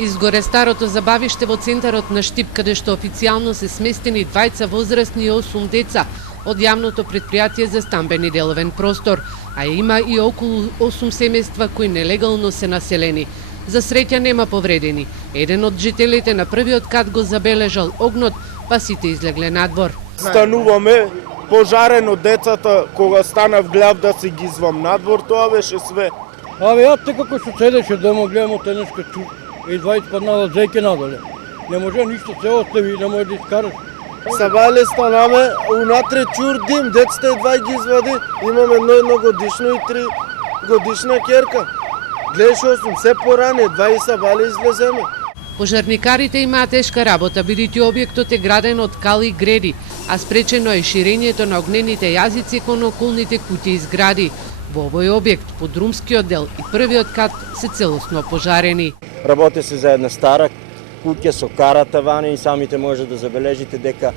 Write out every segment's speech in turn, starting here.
Изгоре старото забавиште во центарот на Штип, каде што официјално се сместени 2 возрастни и 8 деца од јавното претпријатие за стамбен и деловен простор, а има и околу 8 семејства кои нелегално се населени. За среќа нема повредени. Еден од жителите на првиот кат го забележал огнот, па сите излегле надвор. Стануваме пожарено децата, кога станав гледав да си ги извам надвор, тоа беше све. Јас како што седеше дома гледам од тенешка чур и 20 паднала зејке надоле. Не може ништо, се остави, не може да искараш. Сабале станаме, унатре чур дим, децата едва ги извади, имаме едно годишно и 3 годишна керка. Гледаш 8, се поране, едва и сабале излеземе. Пожарникарите имаат тешка работа, бидејќи објектот е граден од кал и греди, а спречено е ширењето на огнените јазици кон околните куќи и згради. Во овој објект, подрумскиот дел и првиот кат се целосно пожарени. Работи се за една стара куќа со кара тавани и самите може да забележите дека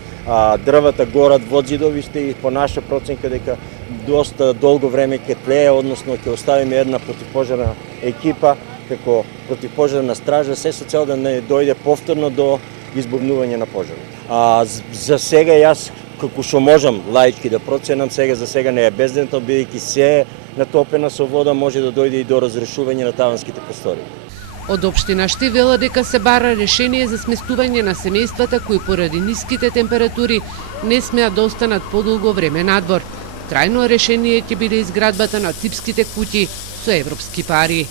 дрвата горат во ѕидовиште и по наша проценка дека доста долго време ќе тлее, односно ќе оставиме една противпожарна екипа како противпожарна стража, се со цел да не дојде повторно до избавнување на пожарот. За сега јас како што можам лаички да проценам, за сега не е бездентно, бидејќи се е натопена со вода, може да дојде и до разрешување на таванските простори. Од општина Штип вела дека се бара решение за сместување на семејствата кои поради ниските температури не смеат да останат подолго време надвор. Трајно решение ќе биде изградбата на типските куќи со европски пари.